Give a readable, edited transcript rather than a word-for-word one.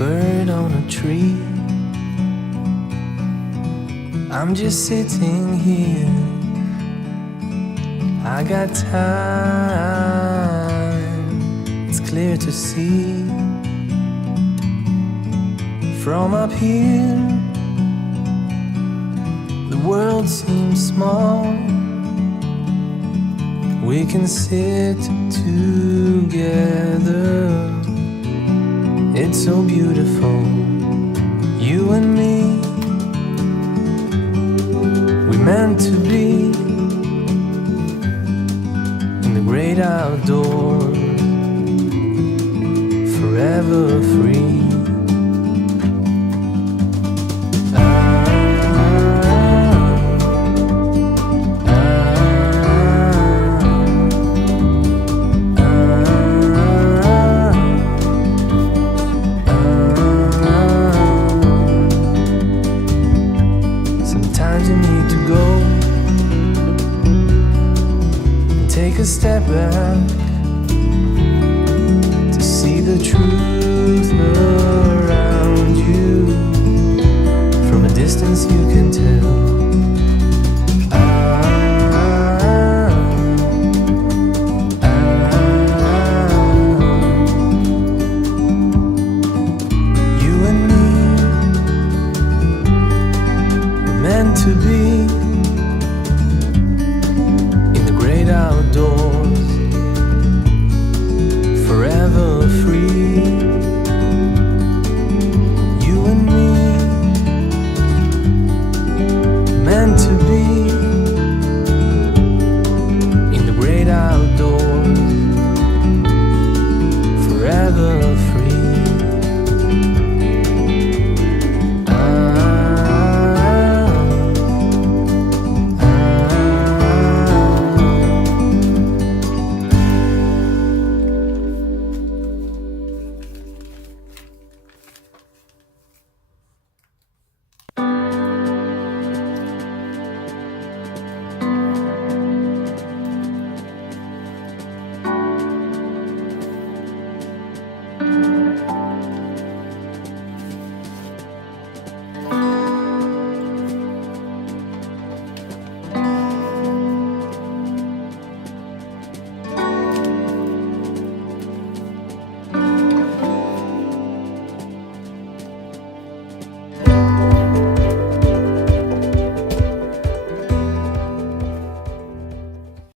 bird on a tree. I'm just sitting here. I got time, it's clear to see. From up here, the world seems small. We can sit together. It's so beautiful, you and me. We meant to be in the great outdoors, forever free. Sometimes you need to go and take a step back to see the truth around you. From a distance you can tell